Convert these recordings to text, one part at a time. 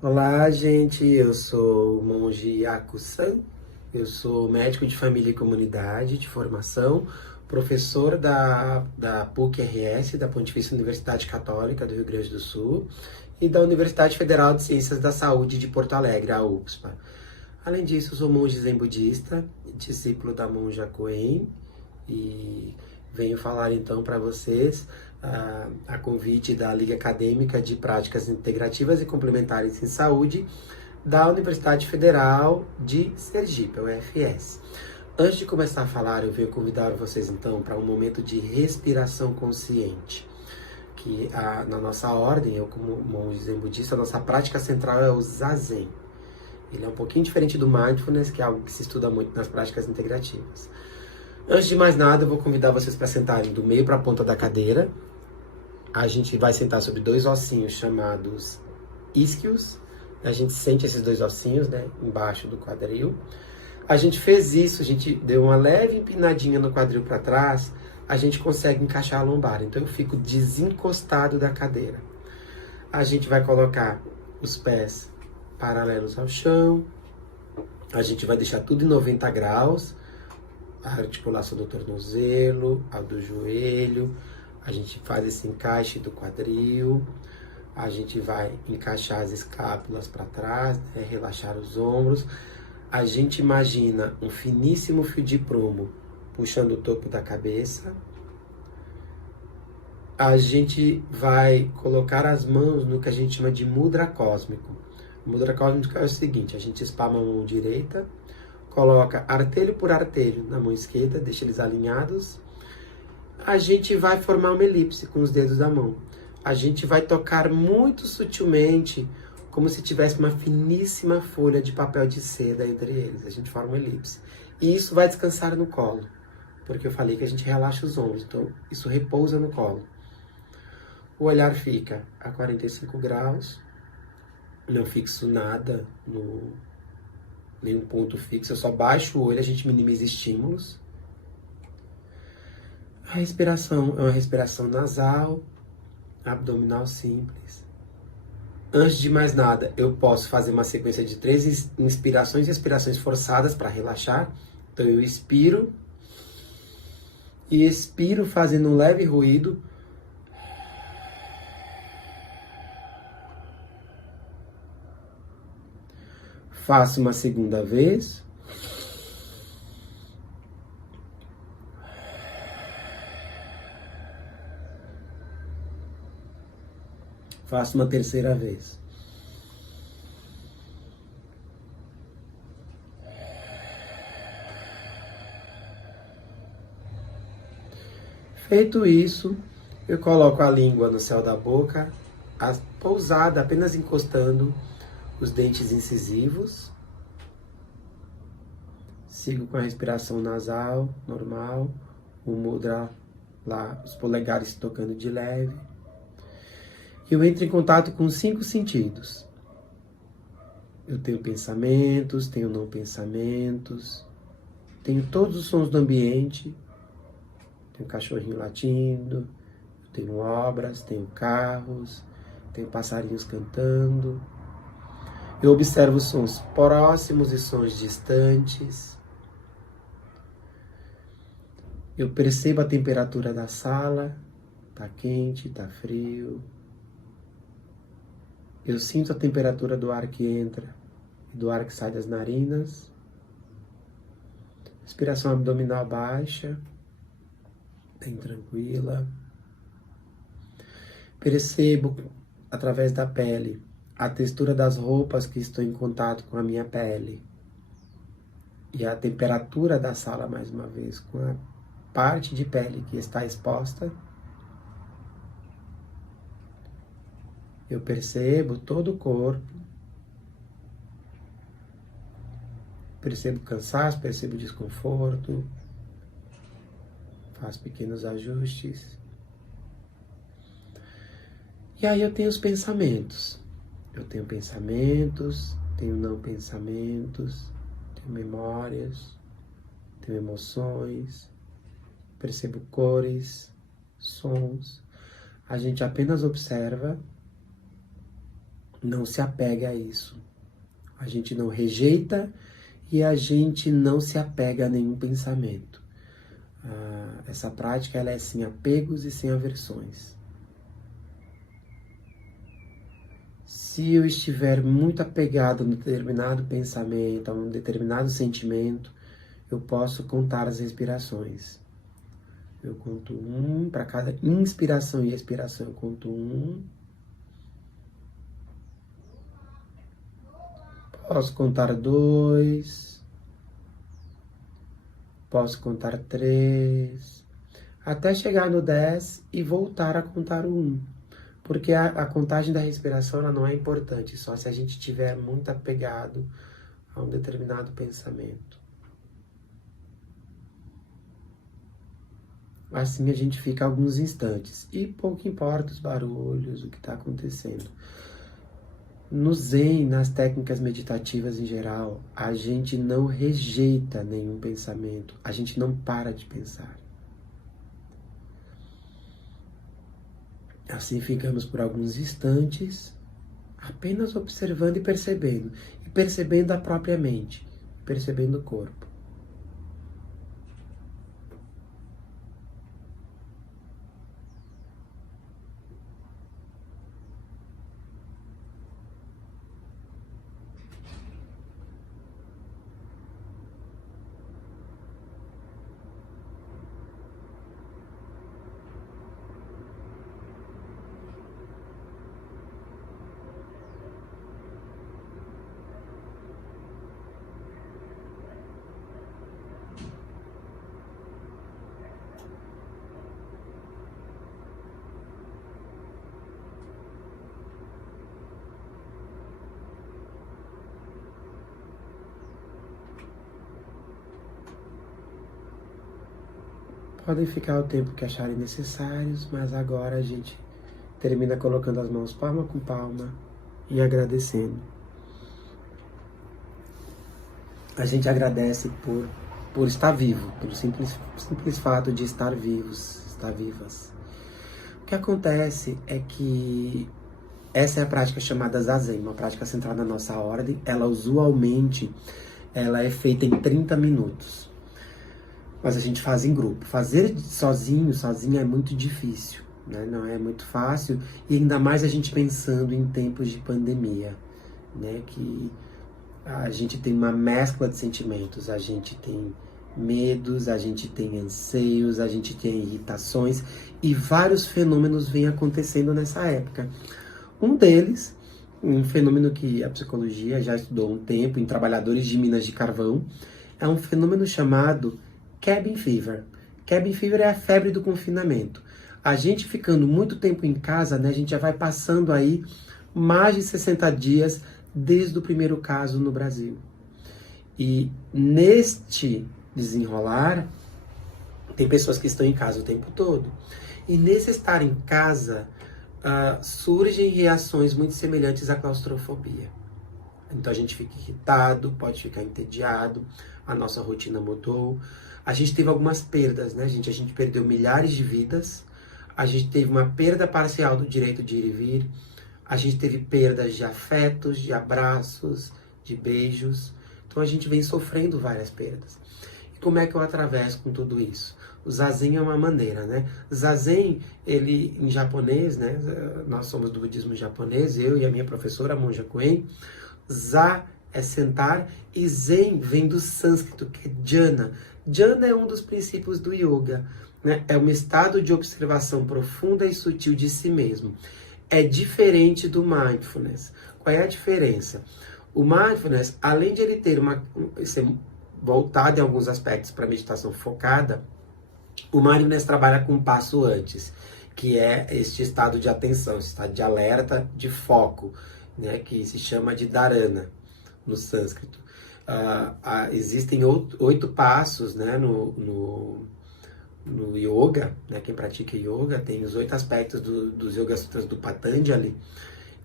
Olá, gente, eu sou o monge Yaku-san, eu sou médico de família e comunidade de formação, professor da PUC-RS, da Pontifícia Universidade Católica do Rio Grande do Sul, e da Universidade Federal de Ciências da Saúde de Porto Alegre, a UFSPA. Além disso, eu sou monge zen budista, discípulo da monja Koen, e venho falar então para vocês a convite da Liga Acadêmica de Práticas Integrativas e Complementares em Saúde da Universidade Federal de Sergipe, a UFS. Antes de começar a falar, eu venho convidar vocês então para um momento de respiração consciente, que na nossa ordem, eu como monge zen budista, a nossa prática central é o Zazen. Ele é um pouquinho diferente do Mindfulness, que é algo que se estuda muito nas práticas integrativas. Antes de mais nada, eu vou convidar vocês para sentarem do meio para a ponta da cadeira. A gente vai sentar sobre dois ossinhos chamados isquios. A gente sente esses dois ossinhos, né, embaixo do quadril. A gente fez isso, a gente deu uma leve empinadinha no quadril para trás, a gente consegue encaixar a lombar. Então eu fico desencostado da cadeira. A gente vai colocar os pés paralelos ao chão. A gente vai deixar tudo em 90 graus. A articulação do tornozelo, a do joelho, a gente faz esse encaixe do quadril, a gente vai encaixar as escápulas para trás, né, relaxar os ombros. A gente imagina um finíssimo fio de prumo puxando o topo da cabeça. A gente vai colocar as mãos no que a gente chama de mudra cósmico. O mudra cósmico é o seguinte: a gente espalma a mão direita, coloca artelho por artelho na mão esquerda, deixa eles alinhados. A gente vai formar uma elipse com os dedos da mão. A gente vai tocar muito sutilmente, como se tivesse uma finíssima folha de papel de seda entre eles. A gente forma uma elipse. E isso vai descansar no colo, porque eu falei que a gente relaxa os ombros, então isso repousa no colo. O olhar fica a 45 graus, não fixo nada nenhum ponto fixo, eu só baixo o olho, a gente minimiza estímulos. A respiração é uma respiração nasal, abdominal simples. Antes de mais nada, eu posso fazer uma sequência de 3 inspirações e expirações forçadas para relaxar. Então eu inspiro e expiro fazendo um leve ruído. Faço uma segunda vez. Faço uma terceira vez. Feito isso, eu coloco a língua no céu da boca, pousada, apenas encostando os dentes incisivos. Sigo com a respiração nasal, normal, o mudra lá, os polegares tocando de leve. Eu entro em contato com os 5 sentidos. Eu tenho pensamentos, tenho não pensamentos, tenho todos os sons do ambiente, tenho cachorrinho latindo, tenho obras, tenho carros, tenho passarinhos cantando. Eu observo sons próximos e sons distantes. Eu percebo a temperatura da sala, tá quente, tá frio. Eu sinto a temperatura do ar que entra e do ar que sai das narinas. Respiração abdominal baixa, bem tranquila. Percebo através da pele a textura das roupas que estão em contato com a minha pele. E a temperatura da sala, mais uma vez, com a parte de pele que está exposta. Eu percebo todo o corpo. Percebo cansaço, percebo desconforto. Faço pequenos ajustes. E aí eu tenho os pensamentos. Eu tenho pensamentos, tenho não pensamentos, tenho memórias, tenho emoções, percebo cores, sons. A gente apenas observa, não se apega a isso. A gente não rejeita e a gente não se apega a nenhum pensamento. Essa prática ela é sem apegos e sem aversões. Se eu estiver muito apegado a um determinado pensamento, a um determinado sentimento, eu posso contar as respirações. Eu conto 1, para cada inspiração e expiração eu conto 1. Posso contar 2. Posso contar 3. Até chegar no 10 e voltar a contar o 1. Porque a contagem da respiração ela não é importante, só se a gente estiver muito apegado a um determinado pensamento. Assim a gente fica alguns instantes. E pouco importa os barulhos, o que está acontecendo. No Zen, nas técnicas meditativas em geral, a gente não rejeita nenhum pensamento, a gente não para de pensar. Assim ficamos por alguns instantes, apenas observando e percebendo a própria mente, percebendo o corpo. Podem ficar o tempo que acharem necessários, mas agora a gente termina colocando as mãos palma com palma e agradecendo. A gente agradece por estar vivo, pelo simples fato de estar vivos, estar vivas. O que acontece é que essa é a prática chamada Zazen, uma prática centrada na nossa ordem. Ela usualmente é feita em 30 minutos. Mas a gente faz em grupo. Fazer sozinha é muito difícil, né? Não é muito fácil, e ainda mais a gente pensando em tempos de pandemia, né? Que a gente tem uma mescla de sentimentos, a gente tem medos, a gente tem anseios, a gente tem irritações, e vários fenômenos vêm acontecendo nessa época. Um deles, um fenômeno que a psicologia já estudou há um tempo em trabalhadores de minas de carvão, é um fenômeno chamado Cabin Fever. Cabin Fever é a febre do confinamento. A gente ficando muito tempo em casa, né, a gente já vai passando aí mais de 60 dias desde o primeiro caso no Brasil. E neste desenrolar, tem pessoas que estão em casa o tempo todo. E nesse estar em casa, surgem reações muito semelhantes à claustrofobia. Então a gente fica irritado, pode ficar entediado, a nossa rotina mudou. A gente teve algumas perdas, né, gente? A gente perdeu milhares de vidas, a gente teve uma perda parcial do direito de ir e vir, a gente teve perdas de afetos, de abraços, de beijos. Então a gente vem sofrendo várias perdas. E como é que eu atravesso com tudo isso? O Zazen é uma maneira, né? Zazen, ele em japonês, né? Nós somos do budismo japonês, eu e a minha professora, a monja Koen. Za é sentar e Zen vem do sânscrito, que é jhana. Jhana é um dos princípios do yoga, né? É um estado de observação profunda e sutil de si mesmo. É diferente do mindfulness. Qual é a diferença? O mindfulness, além de ele ter ser voltado em alguns aspectos para meditação focada, o mindfulness trabalha com um passo antes, que é este estado de atenção, esse estado de alerta, de foco, né, que se chama de dharana no sânscrito. Existem 8 passos, né, no yoga, né, quem pratica yoga tem os 8 aspectos dos Yoga Sutras do Patanjali,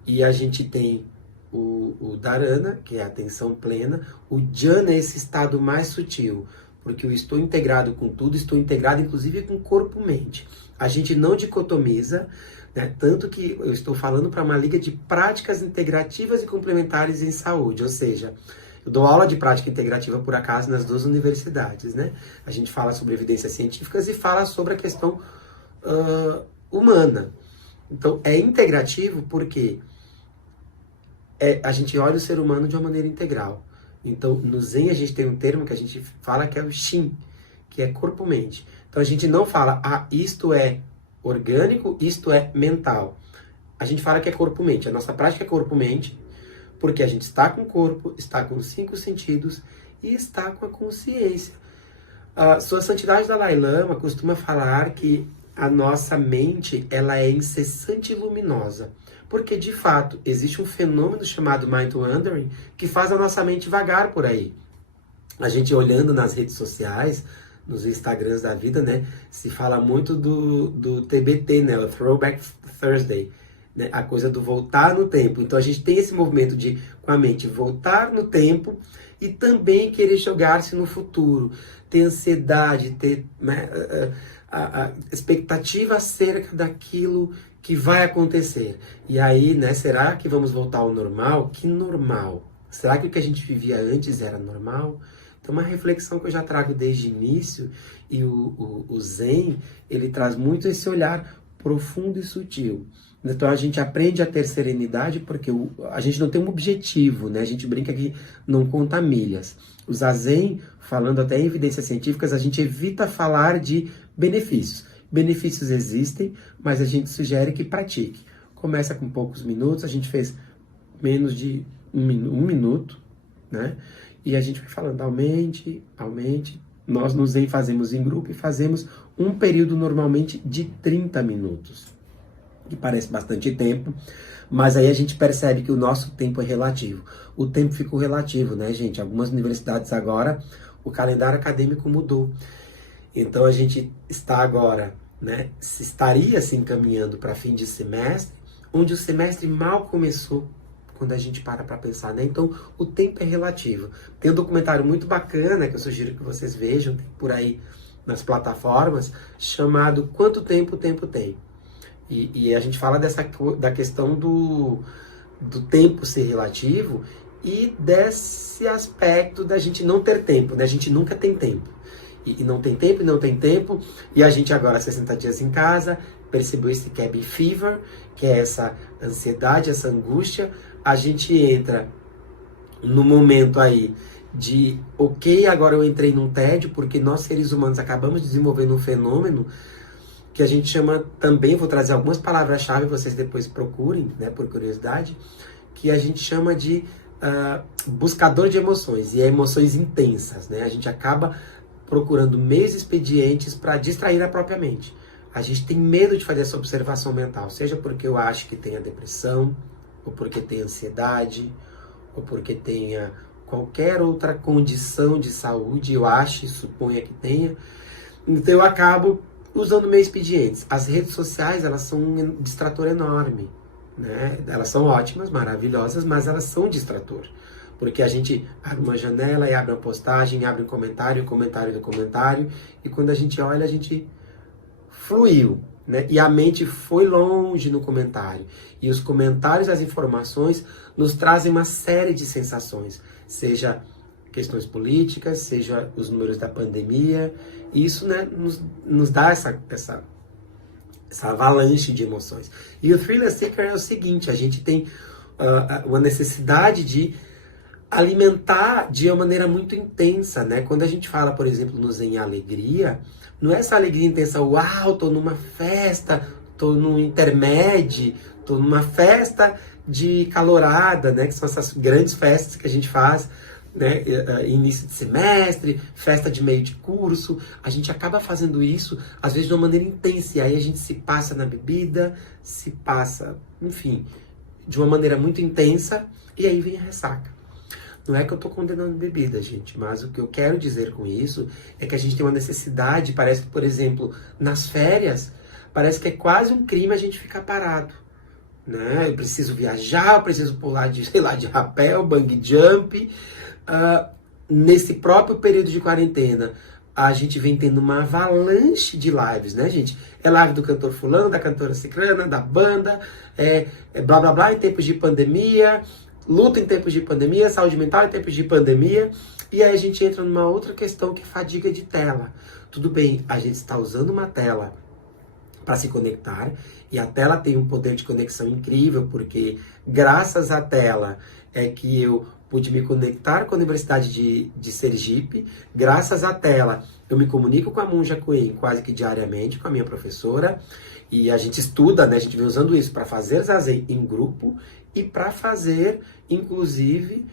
e a gente tem o dharana, que é a atenção plena. O dhyana é esse estado mais sutil, porque eu estou integrado com tudo, estou integrado inclusive com corpo-mente. A gente não dicotomiza, né? Tanto que eu estou falando para uma liga de práticas integrativas e complementares em saúde, ou seja, eu dou aula de prática integrativa, por acaso, nas 2 universidades, né? A gente fala sobre evidências científicas e fala sobre a questão humana. Então, é integrativo porque a gente olha o ser humano de uma maneira integral. Então, no Zen a gente tem um termo que a gente fala que é o Shin, que é corpo-mente. Então, a gente não fala, isto é orgânico, isto é mental. A gente fala que é corpo-mente. A nossa prática é corpo-mente, porque a gente está com o corpo, está com os 5 sentidos e está com a consciência. Sua Santidade Dalai Lama costuma falar que a nossa mente ela é incessante e luminosa. Porque, de fato, existe um fenômeno chamado Mind Wandering que faz a nossa mente vagar por aí. A gente olhando nas redes sociais, nos Instagrams da vida, né, se fala muito do TBT, né, o Throwback Thursday, né, a coisa do voltar no tempo. Então a gente tem esse movimento de, com a mente, voltar no tempo e também querer jogar-se no futuro, ter ansiedade, ter, né, a expectativa acerca daquilo que vai acontecer. E aí, né, será que vamos voltar ao normal? Que normal? Será que o que a gente vivia antes era normal? Então, uma reflexão que eu já trago desde o início, e o Zen, ele traz muito esse olhar profundo e sutil. Então, a gente aprende a ter serenidade porque a gente não tem um objetivo, né? A gente brinca que não conta milhas. O Zazen, falando até em evidências científicas, a gente evita falar de benefícios. Benefícios existem, mas a gente sugere que pratique. Começa com poucos minutos, a gente fez menos de um minuto, né? E a gente vai falando, aumente. Nós nos fazemos em grupo e fazemos um período normalmente de 30 minutos. Que parece bastante tempo, mas aí a gente percebe que o nosso tempo é relativo. O tempo ficou relativo, né, gente? Algumas universidades agora, o calendário acadêmico mudou. Então a gente está agora, né, estaria se encaminhando para fim de semestre, onde o semestre mal começou, quando a gente para pensar, né? Então, o tempo é relativo. Tem um documentário muito bacana, que eu sugiro que vocês vejam, tem por aí nas plataformas, chamado Quanto Tempo o Tempo Tem? E a gente fala da questão do tempo ser relativo e desse aspecto da gente não ter tempo, né? A gente nunca tem tempo. E não tem tempo, e não tem tempo. E a gente agora, 60 dias em casa, percebeu esse cabin fever, que é essa ansiedade, essa angústia. A gente entra no momento aí de, ok, agora eu entrei num tédio, porque nós seres humanos acabamos desenvolvendo um fenômeno que a gente chama também, vou trazer algumas palavras-chave, vocês depois procurem, né, por curiosidade, que a gente chama de buscador de emoções, e é emoções intensas, né? A gente acaba procurando meios expedientes para distrair a própria mente. A gente tem medo de fazer essa observação mental, seja porque eu acho que tenha depressão, ou porque tenha ansiedade, ou porque tenha qualquer outra condição de saúde, eu acho e suponha que tenha. Então eu acabo usando meios expedientes. As redes sociais, elas são um distrator enorme, né? Elas são ótimas, maravilhosas, mas elas são um distrator. Porque a gente abre uma janela e abre uma postagem, abre um comentário, comentário do comentário, e quando a gente olha, a gente fluiu, né? E a mente foi longe no comentário. E os comentários, as informações, nos trazem uma série de sensações, seja questões políticas, seja os números da pandemia. E isso, né, nos dá essa avalanche de emoções. E o Thriller Seeker é o seguinte, a gente tem uma necessidade de alimentar de uma maneira muito intensa, né? Quando a gente fala, por exemplo, no Zen Alegria, não é essa alegria intensa, uau, tô numa festa, tô num intermédio, tô numa festa de calorada, né? Que são essas grandes festas que a gente faz, né? Início de semestre, festa de meio de curso. A gente acaba fazendo isso, às vezes, de uma maneira intensa. E aí a gente se passa na bebida, se passa, enfim, de uma maneira muito intensa, e aí vem a ressaca. Não é que eu estou condenando bebida, gente, mas o que eu quero dizer com isso é que a gente tem uma necessidade, parece que, por exemplo, nas férias, parece que é quase um crime a gente ficar parado, né? Eu preciso viajar, eu preciso pular de, sei lá, de rapel, bungee jump. Nesse próprio período de quarentena, a gente vem tendo uma avalanche de lives, né, gente? É live do cantor fulano, da cantora ciclana, da banda, blá blá blá em tempos de pandemia, luta em tempos de pandemia, saúde mental em tempos de pandemia, e aí a gente entra numa outra questão que é fadiga de tela. Tudo bem, a gente está usando uma tela para se conectar, e a tela tem um poder de conexão incrível, porque graças à tela é que eu pude me conectar com a Universidade de Sergipe. Graças à tela, eu me comunico com a Monja Coen quase que diariamente, com a minha professora, e a gente estuda, né? A gente vem usando isso para fazer zazen em grupo e para fazer, inclusive,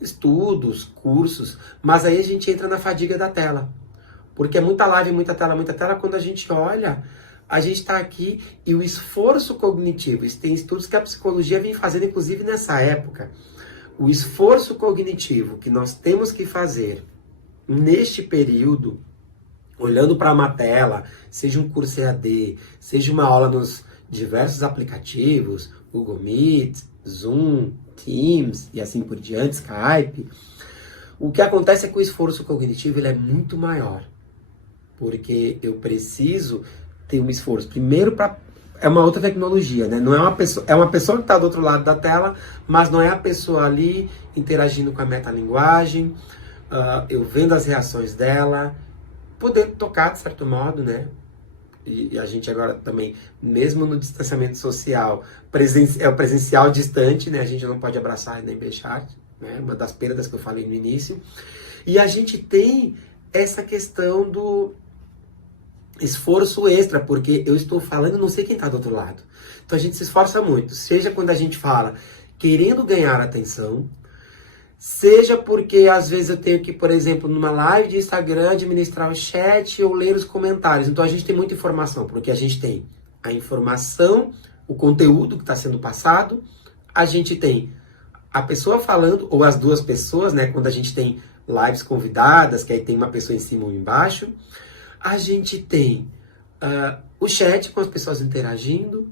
estudos, cursos. Mas aí a gente entra na fadiga da tela, porque é muita live, muita tela. Quando a gente olha, a gente está aqui e o esforço cognitivo, tem estudos que a psicologia vem fazendo, inclusive nessa época, o esforço cognitivo que nós temos que fazer neste período, olhando para uma tela, seja um curso EAD, seja uma aula nos diversos aplicativos, Google Meet, Zoom, Teams e assim por diante, Skype, o que acontece é que o esforço cognitivo ele é muito maior, porque eu preciso ter um esforço, primeiro é uma outra tecnologia, né? Não é uma pessoa que está do outro lado da tela, mas não é a pessoa ali interagindo com a metalinguagem, eu vendo as reações dela, poder tocar de certo modo, né? E a gente agora também, mesmo no distanciamento social, é o presencial distante, né? A gente não pode abraçar e nem beijar, né? Uma das perdas que eu falei no início. E a gente tem essa questão do esforço extra, porque eu estou falando, não sei quem está do outro lado. Então a gente se esforça muito, seja quando a gente fala querendo ganhar atenção, seja porque às vezes eu tenho que, por exemplo, numa live de Instagram, administrar o chat ou ler os comentários. Então a gente tem muita informação, porque a gente tem a informação, o conteúdo que está sendo passado, a gente tem a pessoa falando, ou as duas pessoas, né? Quando a gente tem lives convidadas, que aí tem uma pessoa em cima ou embaixo, a gente tem o chat com as pessoas interagindo.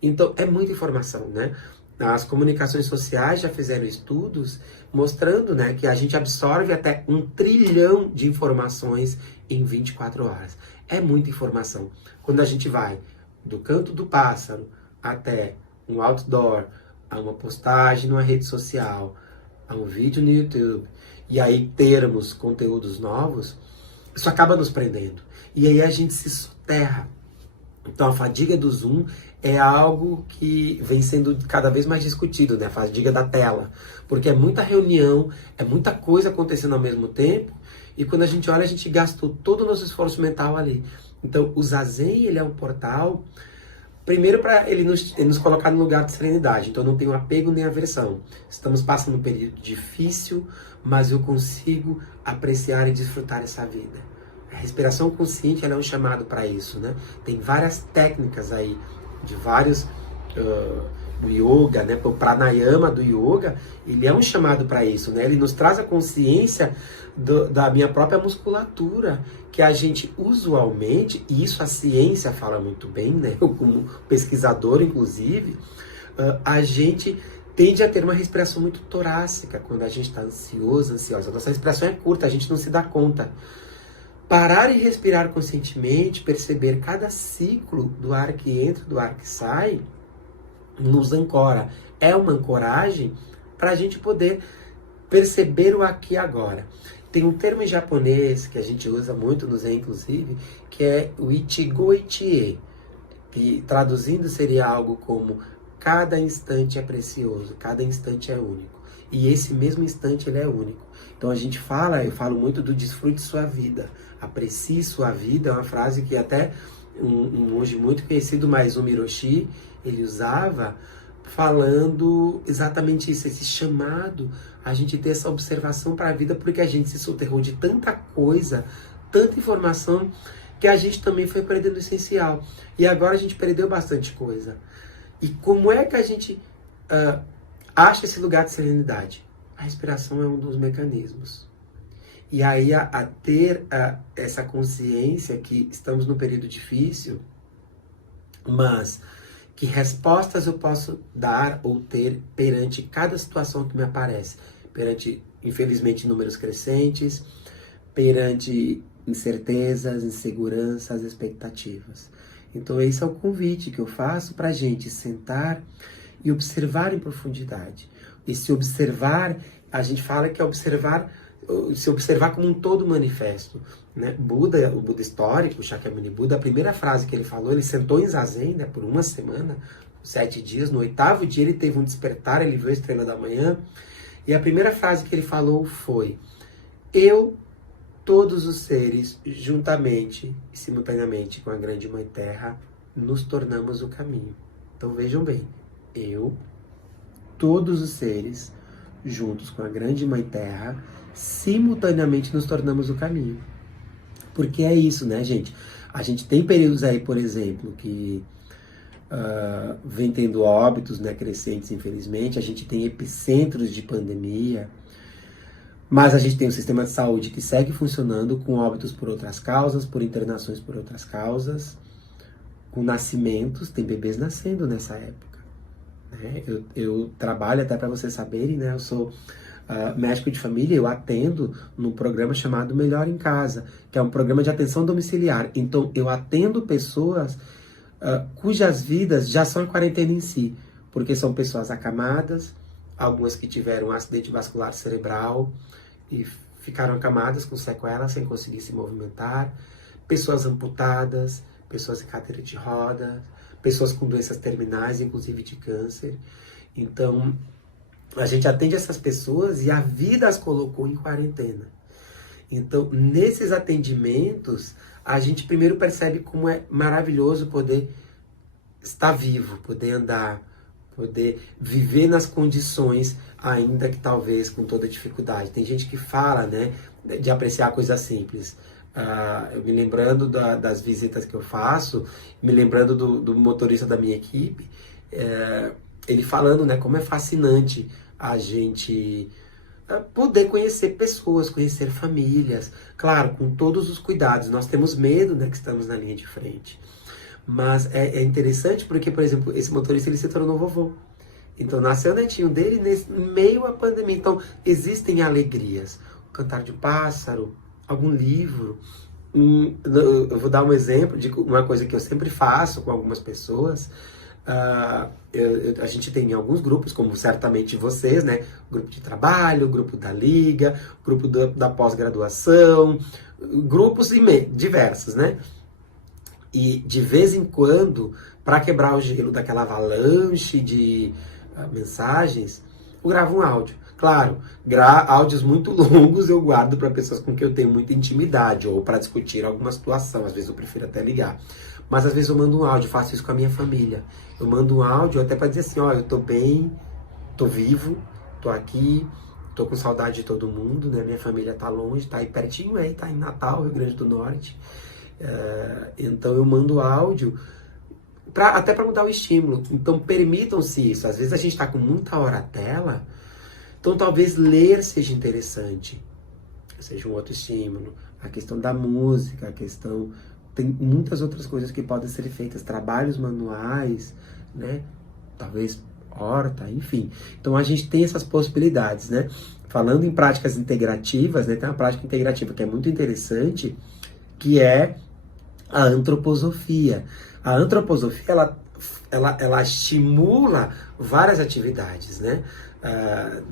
Então é muita informação, né? As comunicações sociais já fizeram estudos mostrando, né, que a gente absorve até 1 trilhão de informações em 24 horas. É muita informação. Quando a gente vai do canto do pássaro até um outdoor, a uma postagem numa rede social, a um vídeo no YouTube, e aí termos conteúdos novos, isso acaba nos prendendo. E aí a gente se soterra. Então a fadiga do Zoom é algo que vem sendo cada vez mais discutido, né? A fadiga da tela. Porque é muita reunião, é muita coisa acontecendo ao mesmo tempo, e quando a gente olha, a gente gastou todo o nosso esforço mental ali. Então o Zazen, ele é um portal, primeiro para ele nos colocar no lugar de serenidade. Então eu não tenho apego nem aversão. Estamos passando um período difícil, mas eu consigo apreciar e desfrutar essa vida. A respiração consciente, ela é um chamado para isso, né? Tem várias técnicas aí, de vários do yoga, né? O pranayama do yoga, ele é um chamado para isso, né? Ele nos traz a consciência da minha própria musculatura, que a gente usualmente, e isso a ciência fala muito bem, né? Eu como pesquisador, inclusive, a gente tende a ter uma respiração muito torácica quando a gente está ansioso, ansiosa. A nossa respiração é curta, a gente não se dá conta. Parar e respirar conscientemente, perceber cada ciclo do ar que entra, do ar que sai, nos ancora. É uma ancoragem para a gente poder perceber o aqui e agora. Tem um termo em japonês que a gente usa muito no Zen, inclusive, que é o Ichigo Ichie, que traduzindo seria algo como cada instante é precioso, cada instante é único. E esse mesmo instante ele é único. Então eu falo muito do desfrute sua vida, aprecie sua vida, é uma frase que até um monge muito conhecido, Maezumi Hiroshi, ele usava falando exatamente isso, esse chamado a gente ter essa observação para a vida, porque a gente se soterrou de tanta coisa, tanta informação, que a gente também foi perdendo o essencial. E agora a gente perdeu bastante coisa. E como é que a gente acha esse lugar de serenidade? A respiração é um dos mecanismos. E aí a ter essa consciência que estamos num período difícil, mas que respostas eu posso dar ou ter perante cada situação que me aparece? Perante, infelizmente, números crescentes, perante incertezas, inseguranças, expectativas. Então esse é o convite que eu faço para a gente sentar e observar em profundidade. E se observar, a gente fala que é observar, se observar como um todo manifesto. Né? O Buda histórico, o Shakyamuni Buda, a primeira frase que ele falou, ele sentou em Zazen, né, por uma semana, 7 dias, no 8º dia ele teve um despertar, ele viu a estrela da manhã, e a primeira frase que ele falou foi: eu, todos os seres, juntamente e simultaneamente com a grande Mãe Terra, nos tornamos o caminho. Então vejam bem, eu, todos os seres, juntos com a grande Mãe Terra, simultaneamente nos tornamos o caminho. Porque é isso, né, gente? A gente tem períodos aí, por exemplo, que vem tendo óbitos, né, crescentes, infelizmente. A gente tem epicentros de pandemia, mas a gente tem um sistema de saúde que segue funcionando com óbitos por outras causas, por internações por outras causas, com nascimentos, tem bebês nascendo nessa época. Né? Eu trabalho, até para vocês saberem, né, eu sou médico de família, eu atendo num programa chamado Melhor em Casa, que é um programa de atenção domiciliar. Então, eu atendo pessoas cujas vidas já são a quarentena em si, porque são pessoas acamadas, algumas que tiveram um acidente vascular cerebral e ficaram acamadas com sequelas sem conseguir se movimentar, pessoas amputadas, pessoas em cadeira de rodas, pessoas com doenças terminais, inclusive de câncer. Então, a gente atende essas pessoas e a vida as colocou em quarentena. Então, nesses atendimentos, a gente primeiro percebe como é maravilhoso poder estar vivo, poder andar, poder viver nas condições, ainda que talvez com toda dificuldade. Tem gente que fala, né, de apreciar coisas simples. Eu me lembrando das visitas que eu faço, me lembrando do motorista da minha equipe, ele falando, né, como é fascinante a gente poder conhecer pessoas, conhecer famílias, claro, com todos os cuidados. Nós temos medo, né, que estamos na linha de frente. Mas é interessante porque, por exemplo, esse motorista ele se tornou vovô. Então, nasceu o netinho dele em meio à pandemia. Então, existem alegrias. O cantar de um pássaro, algum livro. Eu vou dar um exemplo de uma coisa que eu sempre faço com algumas pessoas. A gente tem alguns grupos, como certamente vocês, né? Grupo de trabalho, grupo da liga, grupo da pós-graduação, grupos diversos, né? E de vez em quando, para quebrar o gelo daquela avalanche de mensagens, eu gravo um áudio. Claro, áudios muito longos eu guardo para pessoas com quem eu tenho muita intimidade ou para discutir alguma situação. Às vezes eu prefiro até ligar. Mas às vezes eu mando um áudio, faço isso com a minha família. Eu mando um áudio até para dizer assim, ó, eu tô bem, tô vivo, tô aqui, tô com saudade de todo mundo, né? Minha família tá longe, tá aí pertinho, aí tá em Natal, Rio Grande do Norte. Então eu mando áudio até para mudar o estímulo. Então permitam-se isso. Às vezes a gente está com muita hora à tela, então talvez ler seja interessante, seja um outro estímulo. A questão da música, a questão... Tem muitas outras coisas que podem ser feitas, trabalhos manuais, né? Talvez horta, enfim. Então a gente tem essas possibilidades, né? Falando em práticas integrativas, né, tem uma prática integrativa que é muito interessante, que é a antroposofia. A antroposofia, ela estimula várias atividades, né?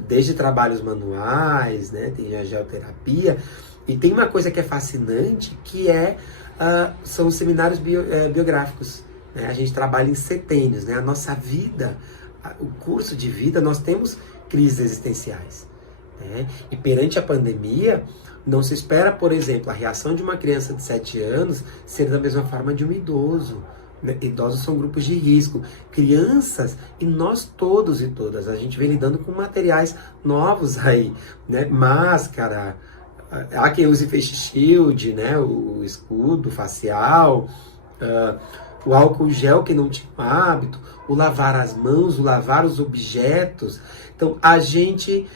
Desde trabalhos manuais, né? Tem a geoterapia, e tem uma coisa que é fascinante, que são os seminários biográficos, né? A gente trabalha em setênios, né? A nossa vida, o curso de vida, nós temos crises existenciais, né? E perante a pandemia, não se espera, por exemplo, a reação de uma criança de 7 anos ser da mesma forma de um idoso. Né? Idosos são grupos de risco. Crianças, e nós todos e todas, a gente vem lidando com materiais novos aí, né? Máscara, há quem use face shield, né? O escudo facial, o álcool gel que não tinha hábito, o lavar as mãos, o lavar os objetos. Então, a gente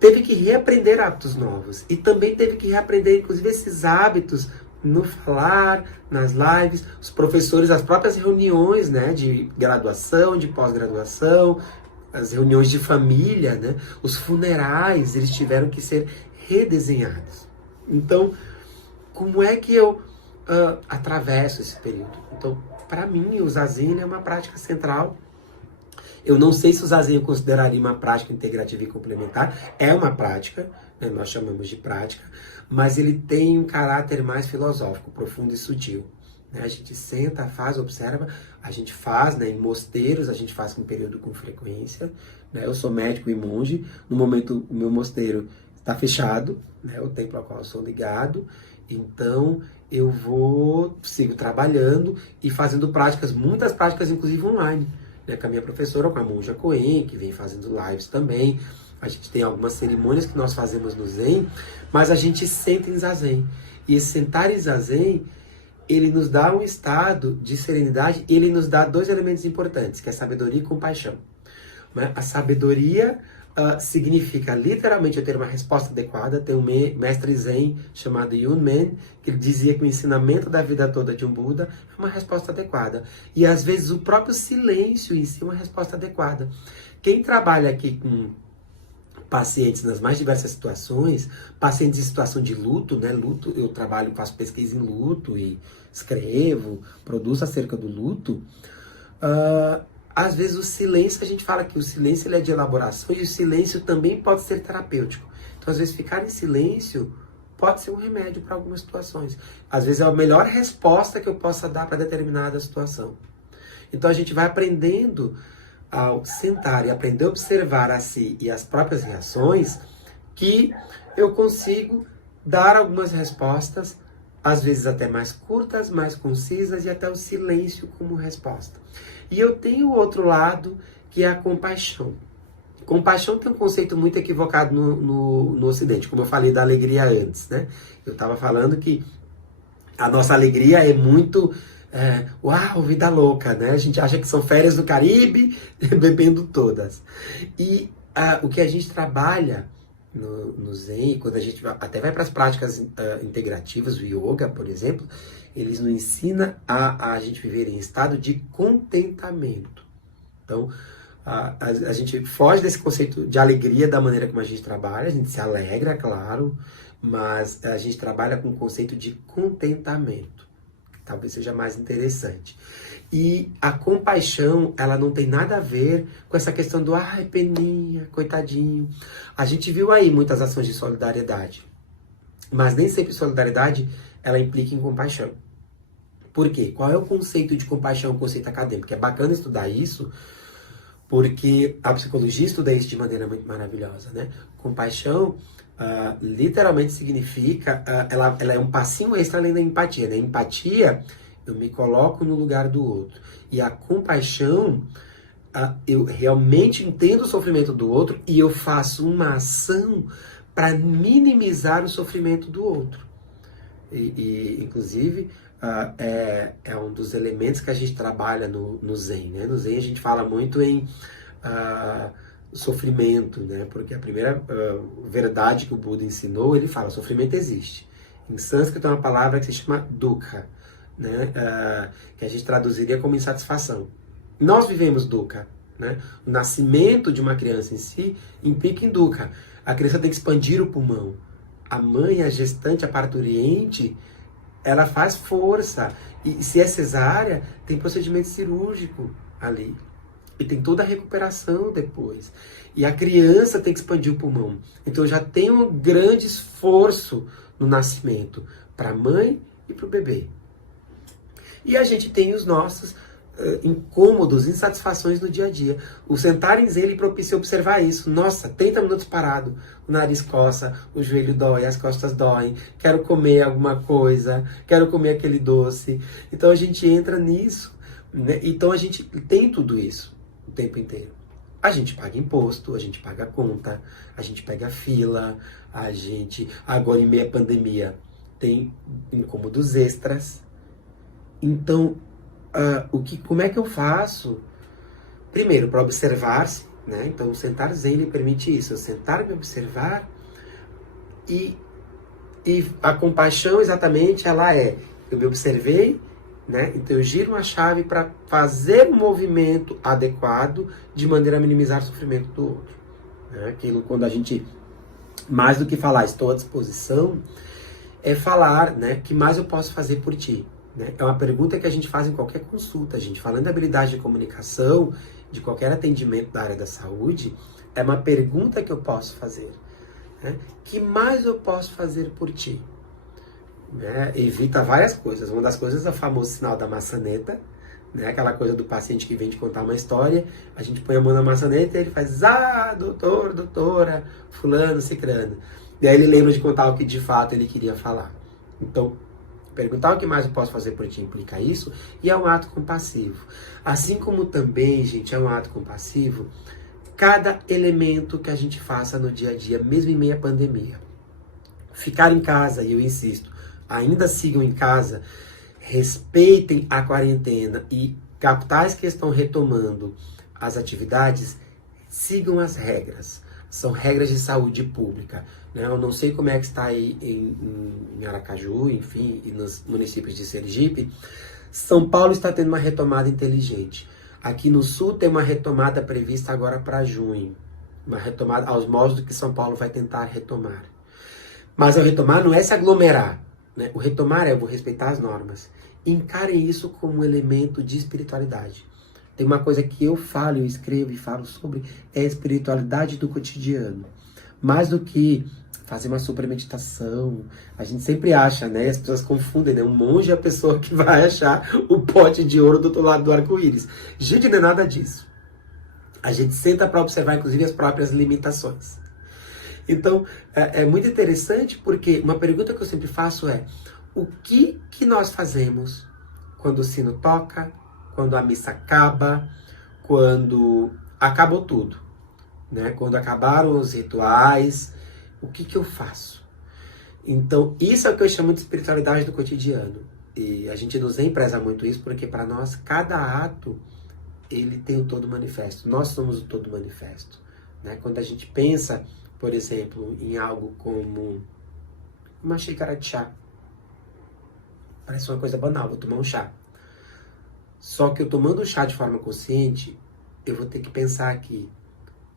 teve que reaprender hábitos novos. E também teve que reaprender, inclusive, esses hábitos no falar, nas lives, os professores, as próprias reuniões, né, de graduação, de pós-graduação, as reuniões de família, né, os funerais, eles tiveram que ser redesenhados. Então, como é que eu atravesso esse período? Então, para mim, o Zazen é uma prática central. Eu não sei se o Zazen eu consideraria uma prática integrativa e complementar. É uma prática, né, nós chamamos de prática, mas ele tem um caráter mais filosófico, profundo e sutil. Né? A gente senta, faz, observa, a gente faz, né, em mosteiros, a gente faz com período com frequência. Né? Eu sou médico e monge, no momento o meu mosteiro está fechado, né, o templo ao qual eu sou ligado, então eu sigo trabalhando e fazendo práticas, muitas práticas inclusive online, né, com a minha professora, com a monja Koen, que vem fazendo lives também. A gente tem algumas cerimônias que nós fazemos no Zen, mas a gente senta em Zazen. E esse sentar em Zazen, ele nos dá um estado de serenidade, ele nos dá 2 elementos importantes, que é sabedoria e compaixão. Né? A sabedoria significa literalmente eu ter uma resposta adequada. Tem um mestre Zen chamado Yunmen, que ele dizia que o ensinamento da vida toda de um Buda é uma resposta adequada. E às vezes o próprio silêncio em si é uma resposta adequada. Quem trabalha aqui com pacientes nas mais diversas situações, pacientes em situação de luto, né? Luto, eu trabalho, faço pesquisa em luto e escrevo, produzo acerca do luto. Às vezes o silêncio, a gente fala que o silêncio ele é de elaboração e o silêncio também pode ser terapêutico. Então, às vezes, ficar em silêncio pode ser um remédio para algumas situações. Às vezes, é a melhor resposta que eu possa dar para determinada situação. Então, a gente vai aprendendo ao sentar e aprender a observar a si e as próprias reações, que eu consigo dar algumas respostas, às vezes até mais curtas, mais concisas, e até o silêncio como resposta. E eu tenho o outro lado, que é a compaixão. Compaixão tem um conceito muito equivocado no Ocidente, como eu falei da alegria antes, né? Eu estava falando que a nossa alegria é muito, uau, vida louca, né? A gente acha que são férias do Caribe, bebendo todas. E o que a gente trabalha no Zen, quando a gente até vai para as práticas integrativas, o yoga, por exemplo, eles nos ensinam a gente viver em estado de contentamento. Então, a gente foge desse conceito de alegria da maneira como a gente trabalha, a gente se alegra, claro, mas a gente trabalha com o conceito de contentamento, que talvez seja mais interessante. E a compaixão, ela não tem nada a ver com essa questão do ai, peninha, coitadinho. A gente viu aí muitas ações de solidariedade, mas nem sempre solidariedade ela implica em compaixão. Por quê? Qual é o conceito de compaixão, o conceito acadêmico? É bacana estudar isso, porque a psicologia estuda isso de maneira muito maravilhosa, né? Compaixão literalmente significa, ela é um passinho extra além da empatia, né? Empatia, eu me coloco no lugar do outro. E a compaixão, eu realmente entendo o sofrimento do outro e eu faço uma ação para minimizar o sofrimento do outro. Inclusive, é um dos elementos que a gente trabalha no Zen, né? No Zen a gente fala muito em sofrimento, né? Porque a primeira verdade que o Buda ensinou, ele fala, sofrimento existe. Em sânscrito é uma palavra que se chama dukkha, né? Que a gente traduziria como insatisfação. Nós vivemos dukkha, né? O nascimento de uma criança em si implica em dukkha. A criança tem que expandir o pulmão. A mãe, a gestante, a parturiente, ela faz força. E se é cesárea, tem procedimento cirúrgico ali. E tem toda a recuperação depois. E a criança tem que expandir o pulmão. Então já tem um grande esforço no nascimento para a mãe e para o bebê. E a gente tem os nossos incômodos, insatisfações no dia a dia. O sentar em zen, ele propicia observar isso. Nossa, 30 minutos parado, o nariz coça, o joelho dói, as costas doem, quero comer alguma coisa, quero comer aquele doce. Então a gente entra nisso, né? Então a gente tem tudo isso o tempo inteiro. A gente paga imposto, a gente paga conta, a gente pega fila, a gente, agora em meio à pandemia, tem incômodos extras. Então, como é que eu faço? Primeiro, para observar-se, né? Então, o sentar zen lhe permite isso, eu sentar e me observar, e a compaixão, exatamente, ela eu me observei, né? Então eu giro uma chave para fazer um movimento adequado de maneira a minimizar o sofrimento do outro. Né? Aquilo, quando a gente, mais do que falar, estou à disposição, é falar, né? Que mais eu posso fazer por ti? Né? É uma pergunta que a gente faz em qualquer consulta. A gente, falando de habilidade de comunicação, de qualquer atendimento da área da saúde, é uma pergunta que eu posso fazer. Né? Que mais eu posso fazer por ti? Né? Evita várias coisas. Uma das coisas é o famoso sinal da maçaneta, né? Aquela coisa do paciente que vem te contar uma história, a gente põe a mão na maçaneta e ele faz, doutor, doutora, fulano, cicrano. E aí ele lembra de contar o que de fato ele queria falar. Então, perguntar o que mais eu posso fazer por ti implica isso, e é um ato compassivo. Assim como também, gente, é um ato compassivo cada elemento que a gente faça no dia a dia, mesmo em meio à pandemia. Ficar em casa, e eu insisto, ainda sigam em casa, respeitem a quarentena e capitais que estão retomando as atividades, sigam as regras. São regras de saúde pública. Né? Eu não sei como é que está aí em Aracaju, enfim, e nos municípios de Sergipe. São Paulo está tendo uma retomada inteligente. Aqui no Sul tem uma retomada prevista agora para junho. Uma retomada aos moldes do que São Paulo vai tentar retomar. Mas o retomar não é se aglomerar. Né? O retomar eu vou respeitar as normas. Encarem isso como um elemento de espiritualidade. Tem uma coisa que eu falo, eu escrevo e falo sobre, é a espiritualidade do cotidiano. Mais do que fazer uma super meditação, a gente sempre acha, né? As pessoas confundem, né? Um monge é a pessoa que vai achar o pote de ouro do outro lado do arco-íris. Gente, não é nada disso. A gente senta para observar, inclusive, as próprias limitações. Então, é muito interessante porque uma pergunta que eu sempre faço é: o que nós fazemos quando o sino toca, quando a missa acaba, quando acabou tudo? Né? Quando acabaram os rituais, o que eu faço? Então, isso é o que eu chamo de espiritualidade do cotidiano. E a gente no Zen preza muito isso, porque para nós, cada ato, ele tem o todo manifesto. Nós somos o todo manifesto. Né? Quando a gente pensa, por exemplo, em algo como uma xícara de chá. Parece uma coisa banal, vou tomar um chá. Só que eu tomando o chá de forma consciente, eu vou ter que pensar que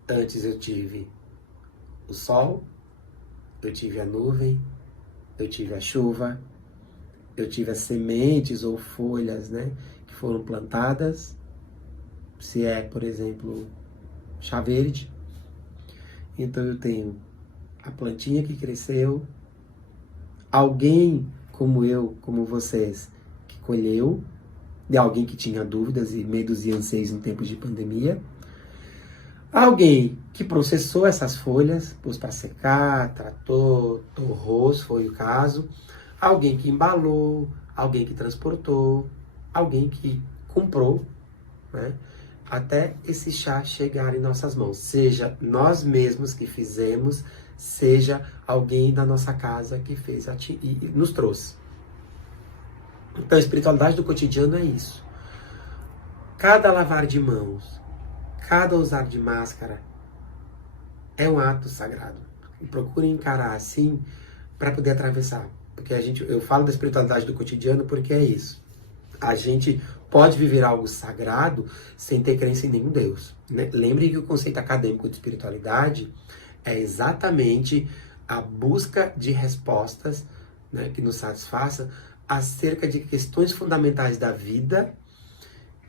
antes eu tive o sol, eu tive a nuvem, eu tive a chuva, eu tive as sementes ou folhas, né, que foram plantadas. Se é, por exemplo, chá verde, então eu tenho a plantinha que cresceu, alguém como eu, como vocês, que colheu, de alguém que tinha dúvidas e medos e anseios em tempos de pandemia, alguém que processou essas folhas, pôs para secar, tratou, torrou, se foi o caso, alguém que embalou, alguém que transportou, alguém que comprou, né? Até esse chá chegar em nossas mãos, seja nós mesmos que fizemos, seja alguém da nossa casa que fez e nos trouxe. Então a espiritualidade do cotidiano é isso. Cada lavar de mãos, cada usar de máscara é um ato sagrado. E procure encarar assim para poder atravessar. Porque eu falo da espiritualidade do cotidiano porque é isso. A gente pode viver algo sagrado sem ter crença em nenhum Deus, né? Lembre que o conceito acadêmico de espiritualidade é exatamente a busca de respostas, né, que nos satisfaça acerca de questões fundamentais da vida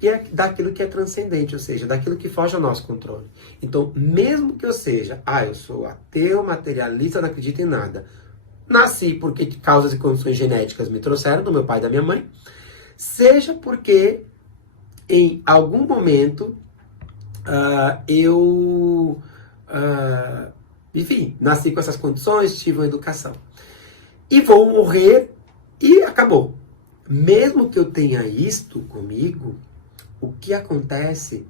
e daquilo que é transcendente, ou seja, daquilo que foge ao nosso controle. Então, mesmo que eu seja, eu sou ateu, materialista, não acredito em nada. Nasci porque causas e condições genéticas me trouxeram do meu pai e da minha mãe, seja porque em algum momento enfim, nasci com essas condições, tive uma educação. E vou morrer e acabou. Mesmo que eu tenha isto comigo, o que acontece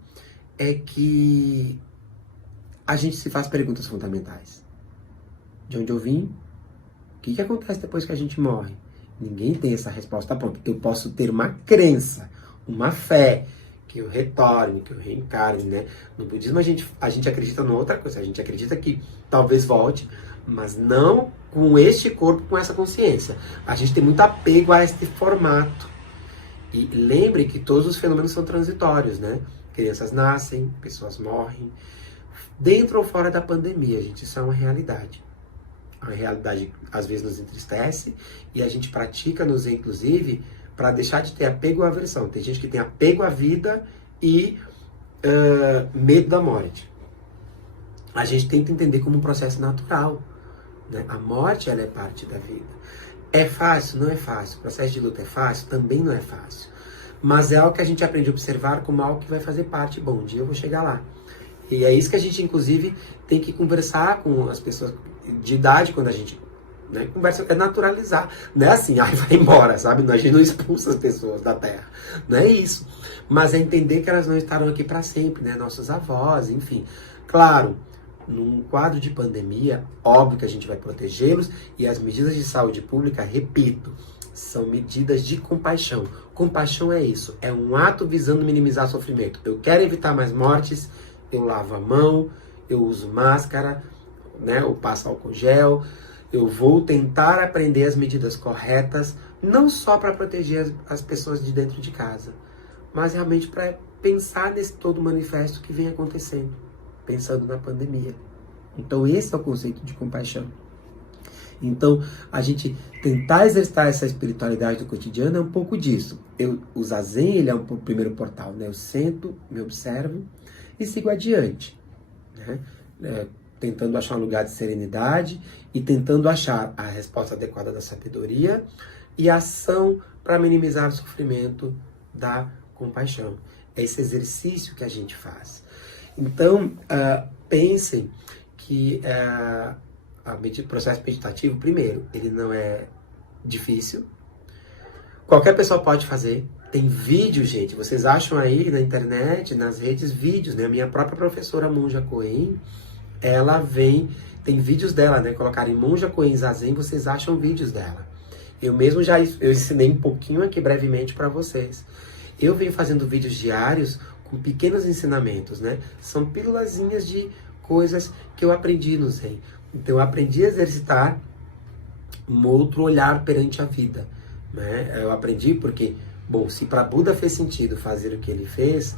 é que a gente se faz perguntas fundamentais. De onde eu vim? O que acontece depois que a gente morre? Ninguém tem essa resposta pronta. Eu posso ter uma crença, uma fé, que eu retorne, que eu reencarne, né? No budismo a gente acredita numa outra coisa. A gente acredita que talvez volte, mas não com este corpo, com essa consciência. A gente tem muito apego a este formato. E lembre que todos os fenômenos são transitórios, né? Crianças nascem, pessoas morrem. Dentro ou fora da pandemia, gente, isso é uma realidade. A realidade às vezes nos entristece e a gente pratica-nos, inclusive, para deixar de ter apego à aversão. Tem gente que tem apego à vida e medo da morte. A gente tenta entender como um processo natural, né? A morte, ela é parte da vida. É fácil? Não é fácil. O processo de luta é fácil? Também não é fácil. Mas é algo que a gente aprende a observar como algo que vai fazer parte. Bom, um dia eu vou chegar lá. E é isso que a gente, inclusive, tem que conversar com as pessoas de idade, quando a gente, né, conversa, é naturalizar. Não é assim, vai embora, sabe? A gente não expulsa as pessoas da Terra. Não é isso. Mas é entender que elas não estarão aqui para sempre, né? Nossos avós, enfim. Claro, num quadro de pandemia, óbvio que a gente vai protegê-los e as medidas de saúde pública, repito, são medidas de compaixão. Compaixão é isso, é um ato visando minimizar sofrimento. Eu quero evitar mais mortes, eu lavo a mão, eu uso máscara, né, eu passo álcool gel, eu vou tentar aprender as medidas corretas, não só para proteger as pessoas de dentro de casa, mas realmente para pensar nesse todo manifesto que vem acontecendo, pensando na pandemia. Então esse é o conceito de compaixão. Então a gente tentar exercitar essa espiritualidade do cotidiano é um pouco disso. O Zazen, ele é o primeiro portal, né? Eu sento, me observo e sigo adiante, né? Tentando achar um lugar de serenidade e tentando achar a resposta adequada da sabedoria e a ação para minimizar o sofrimento da compaixão. É esse exercício que a gente faz. Então, pensem que o processo meditativo, primeiro, ele não é difícil. Qualquer pessoa pode fazer. Tem vídeo, gente. Vocês acham aí na internet, nas redes, vídeos, né? A minha própria professora Monja Coen, ela tem vídeos dela, né? Colocarem Monja Coen Zazen, vocês acham vídeos dela. Eu mesmo eu ensinei um pouquinho aqui brevemente para vocês. Eu venho fazendo vídeos diários com pequenos ensinamentos, né? São pílulazinhas de coisas que eu aprendi no Zen. Então eu aprendi a exercitar um outro olhar perante a vida, né? Eu aprendi porque, bom, se para Buda fez sentido fazer o que ele fez,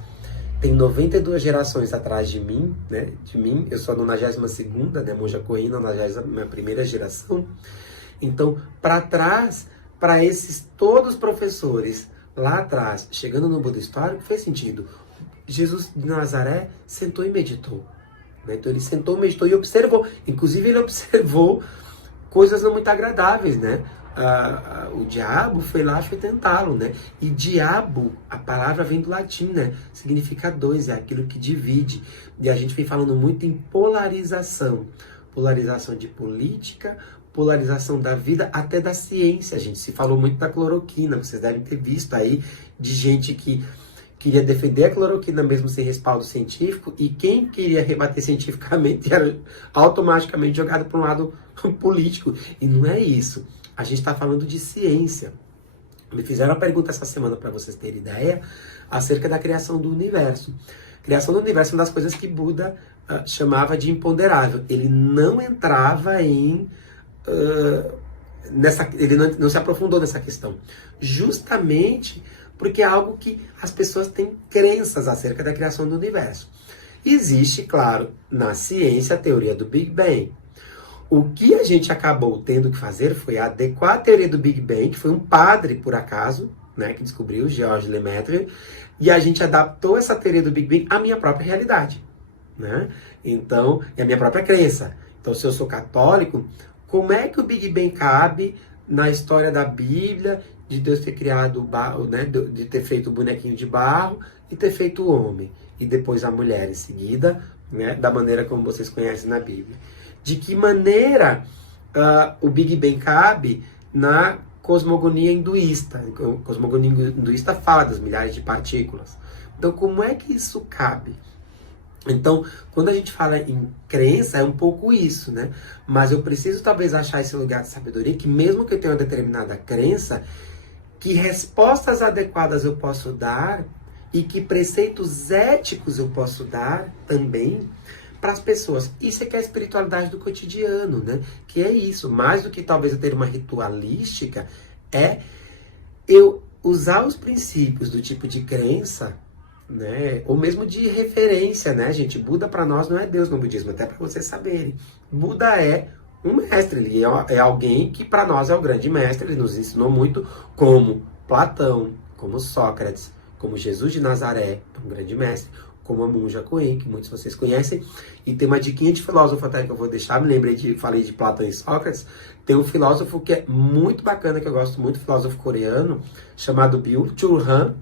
tem 92 gerações atrás de mim, né? Eu sou a 92ª, né? Monja Coen, 91ª geração. Então, para trás, para esses todos professores lá atrás, chegando no Buda histórico, fez sentido. Jesus de Nazaré sentou e meditou, né? Então ele sentou, meditou e observou. Inclusive ele observou coisas não muito agradáveis, né? O diabo foi lá e foi tentá-lo, né? E diabo, a palavra vem do latim, né? Significa dois, é aquilo que divide. E a gente vem falando muito em polarização. Polarização de política, polarização da vida, até da ciência. A gente se falou muito da cloroquina, vocês devem ter visto aí de gente que queria defender a cloroquina mesmo sem respaldo científico, e quem queria rebater cientificamente era automaticamente jogado para um lado político. E não é isso. A gente está falando de ciência. Me fizeram uma pergunta essa semana, para vocês terem ideia, acerca da criação do universo. Criação do universo é uma das coisas que Buda chamava de imponderável. Ele não entrava em... ele não se aprofundou nessa questão. Justamente porque é algo que as pessoas têm crenças acerca da criação do universo. Existe, claro, na ciência a teoria do Big Bang. O que a gente acabou tendo que fazer foi adequar a teoria do Big Bang, que foi um padre, por acaso, né, que descobriu, Georges Lemaitre, e a gente adaptou essa teoria do Big Bang à minha própria realidade, né? Então, é a minha própria crença. Então, se eu sou católico, como é que o Big Bang cabe na história da Bíblia, de Deus ter criado o barro, né, de ter feito o bonequinho de barro e ter feito o homem, e depois a mulher em seguida, né, da maneira como vocês conhecem na Bíblia? De que maneira o Big Bang cabe na cosmogonia hinduísta? A cosmogonia hinduísta fala das milhares de partículas. Então, como é que isso cabe? Então, quando a gente fala em crença, é um pouco isso, né? Mas eu preciso talvez achar esse lugar de sabedoria, que mesmo que eu tenha uma determinada crença, que respostas adequadas eu posso dar e que preceitos éticos eu posso dar também para as pessoas. Isso é que é a espiritualidade do cotidiano, né? Que é isso, mais do que talvez eu ter uma ritualística, é eu usar os princípios do tipo de crença, né? Ou mesmo de referência, né, gente? Buda para nós não é Deus no budismo, até para vocês saberem. Buda é um mestre, ele é alguém que para nós é o grande mestre, ele nos ensinou muito, como Platão, como Sócrates, como Jesus de Nazaré, é um grande mestre, como a Monja Coen, que muitos de vocês conhecem. E tem uma diquinha de filósofo até que eu vou deixar, me lembrei falei de Platão e Sócrates, tem um filósofo que é muito bacana, que eu gosto muito, filósofo coreano, chamado Byung-Chul Han,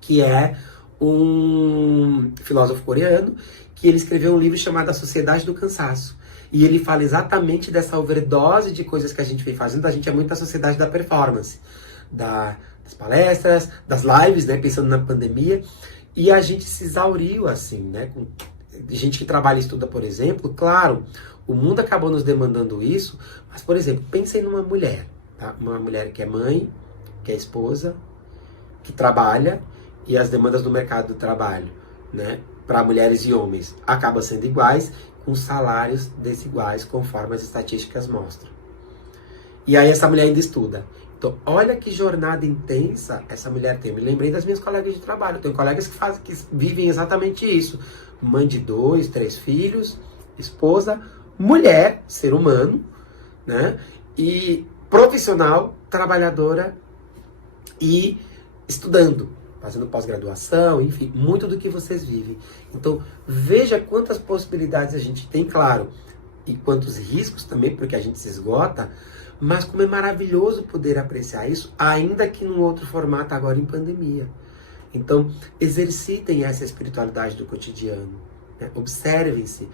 que é um filósofo coreano, que ele escreveu um livro chamado A Sociedade do Cansaço. E ele fala exatamente dessa overdose de coisas que a gente vem fazendo. A gente é muito a sociedade da performance, das palestras, das lives, né, pensando na pandemia. E a gente se exauriu, assim, né? Com gente que trabalha e estuda, por exemplo. Claro, o mundo acabou nos demandando isso, mas, por exemplo, pensem numa mulher, tá? Uma mulher que é mãe, que é esposa, que trabalha, e as demandas do mercado do trabalho, né, para mulheres e homens, acabam sendo iguais, com salários desiguais, conforme as estatísticas mostram. E aí essa mulher ainda estuda. Então, olha que jornada intensa essa mulher tem. Me lembrei das minhas colegas de trabalho. Tenho colegas que vivem exatamente isso. Mãe de 2, 3 filhos, esposa, mulher, ser humano, né? E profissional, trabalhadora e estudando, fazendo pós-graduação, enfim, muito do que vocês vivem. Então, veja quantas possibilidades a gente tem, claro, e quantos riscos também, porque a gente se esgota, mas como é maravilhoso poder apreciar isso, ainda que num outro formato agora em pandemia. Então, exercitem essa espiritualidade do cotidiano, né? Observem-se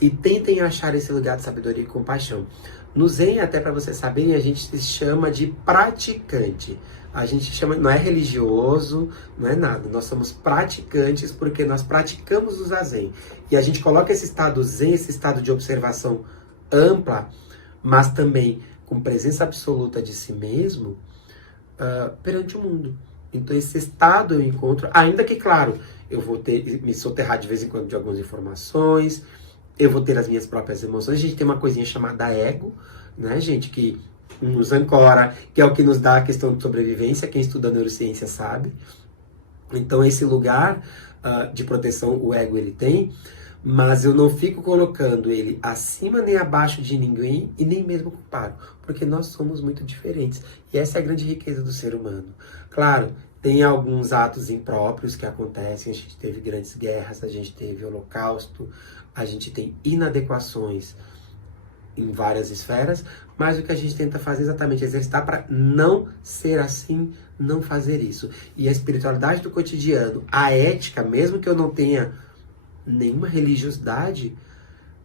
e tentem achar esse lugar de sabedoria e compaixão. No Zen, até para vocês saberem, a gente se chama de praticante. A gente chama, não é religioso, não é nada. Nós somos praticantes porque nós praticamos o Zazen. E a gente coloca esse estado Zen, esse estado de observação ampla, mas também com presença absoluta de si mesmo, perante o mundo. Então esse estado eu encontro, ainda que, claro, eu vou me soterrar de vez em quando de algumas informações, eu vou ter as minhas próprias emoções. A gente tem uma coisinha chamada ego, né, gente, que nos ancora, que é o que nos dá a questão de sobrevivência. Quem estuda neurociência sabe. Então esse lugar de proteção o ego ele tem, mas eu não fico colocando ele acima nem abaixo de ninguém e nem mesmo comparo, porque nós somos muito diferentes. E essa é a grande riqueza do ser humano. Claro, tem alguns atos impróprios que acontecem, a gente teve grandes guerras, a gente teve holocausto, a gente tem inadequações em várias esferas, mas o que a gente tenta fazer é exatamente exercitar para não ser assim, não fazer isso. E a espiritualidade do cotidiano, a ética, mesmo que eu não tenha nenhuma religiosidade,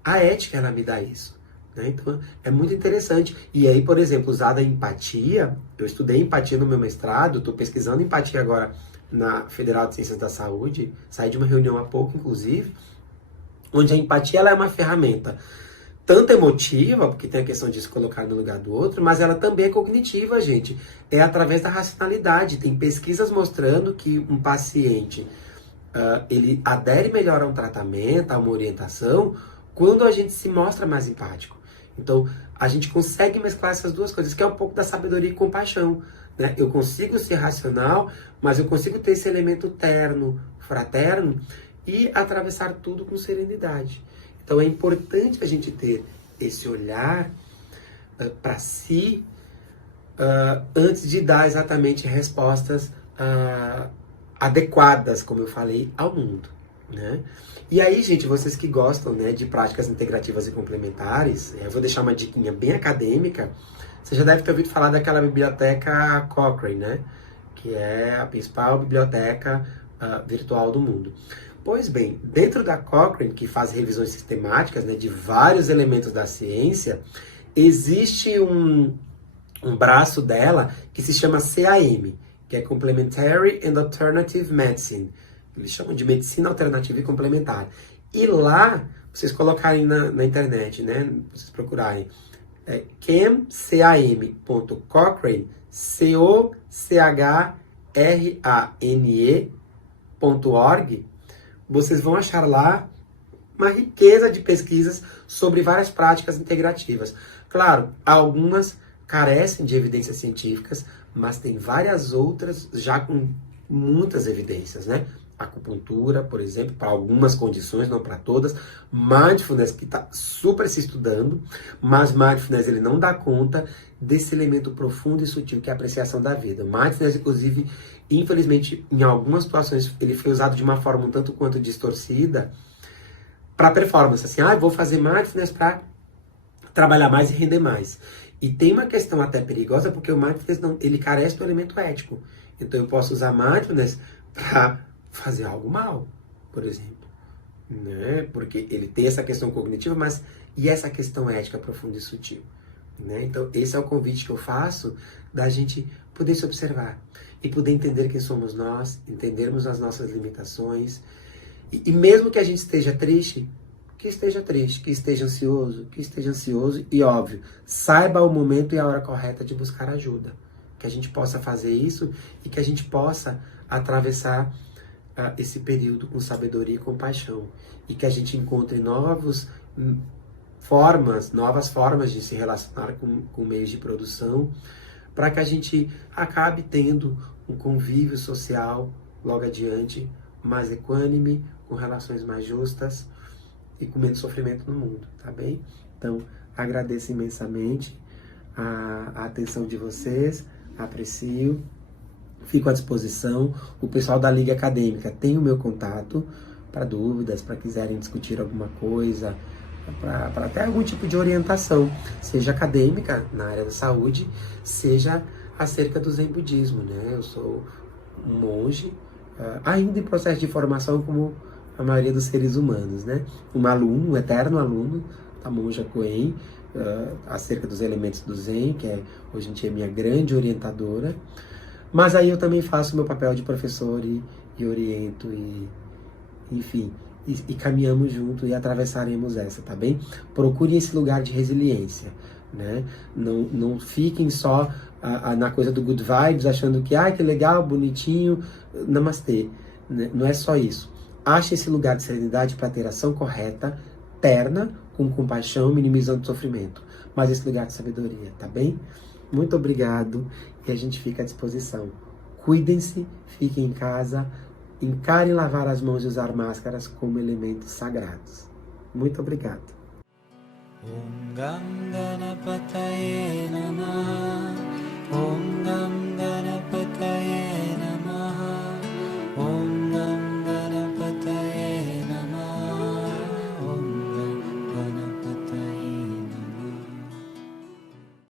a ética ela me dá isso, né? Então é muito interessante. E aí, por exemplo, usada a empatia, eu estudei empatia no meu mestrado, estou pesquisando empatia agora na Federal de Ciências da Saúde, saí de uma reunião há pouco, inclusive, onde a empatia ela é uma ferramenta tanto emotiva, porque tem a questão de se colocar no lugar do outro, mas ela também é cognitiva, gente. É através da racionalidade. Tem pesquisas mostrando que um paciente ele adere melhor a um tratamento, a uma orientação, quando a gente se mostra mais empático. Então, a gente consegue mesclar essas duas coisas, que é um pouco da sabedoria e compaixão, né? Eu consigo ser racional, mas eu consigo ter esse elemento terno, fraterno e atravessar tudo com serenidade. Então é importante a gente ter esse olhar para si antes de dar exatamente respostas adequadas, como eu falei, ao mundo, né? E aí, gente, vocês que gostam, né, de práticas integrativas e complementares, eu vou deixar uma diquinha bem acadêmica. Você já deve ter ouvido falar daquela biblioteca Cochrane, né? Que é a principal biblioteca virtual do mundo. Pois bem, dentro da Cochrane, que faz revisões sistemáticas, né, de vários elementos da ciência, existe um braço dela que se chama CAM, que é Complementary and Alternative Medicine. Eles chamam de medicina alternativa e complementar. E lá, vocês colocarem na internet, né? Vocês procurarem cam.cochrane, COCHRANE.org, vocês vão achar lá uma riqueza de pesquisas sobre várias práticas integrativas. Claro, algumas carecem de evidências científicas, mas tem várias outras já com muitas evidências, né? Acupuntura, por exemplo, para algumas condições, não para todas. Mindfulness, que está super se estudando, mas Mindfulness ele não dá conta desse elemento profundo e sutil que é a apreciação da vida. Mindfulness, inclusive, infelizmente, em algumas situações, ele foi usado de uma forma um tanto quanto distorcida para performance. Assim, vou fazer Mindfulness para trabalhar mais e render mais. E tem uma questão até perigosa, porque o Mindfulness ele carece do elemento ético. Então eu posso usar Mindfulness para fazer algo mal, por exemplo, né? Porque ele tem essa questão cognitiva, mas e essa questão ética profunda e sutil, né? Então esse é o convite que eu faço da gente poder se observar e poder entender quem somos nós, entendermos as nossas limitações e mesmo que a gente esteja triste, que esteja ansioso e óbvio, saiba o momento e a hora correta de buscar ajuda, que a gente possa fazer isso e que a gente possa atravessar esse período com sabedoria e compaixão e que a gente encontre novas formas de se relacionar com meios de produção para que a gente acabe tendo um convívio social logo adiante mais equânime, com relações mais justas e com menos sofrimento no mundo, tá bem? Então, agradeço imensamente a atenção de vocês, aprecio. Fico à disposição. O pessoal da Liga Acadêmica tem o meu contato para dúvidas, para quiserem discutir alguma coisa, para até algum tipo de orientação, seja acadêmica na área da saúde, seja acerca do Zen Budismo, né? Eu sou um monge, ainda em processo de formação como a maioria dos seres humanos, né? Um eterno aluno da monja Koen, acerca dos elementos do Zen, que é hoje em dia minha grande orientadora. Mas aí eu também faço meu papel de professor e oriento, enfim, e caminhamos junto e atravessaremos essa, tá bem? Procurem esse lugar de resiliência, né? Não fiquem só na coisa do good vibes, achando que, que legal, bonitinho, namastê. Não é só isso. Ache esse lugar de serenidade para ter ação correta, terna, com compaixão, minimizando o sofrimento. Mas esse lugar de sabedoria, tá bem? Muito obrigado e a gente fica à disposição. Cuidem-se, fiquem em casa, encarem lavar as mãos e usar máscaras como elementos sagrados. Muito obrigado. Om Gam Ganapataye Namah. Om Gam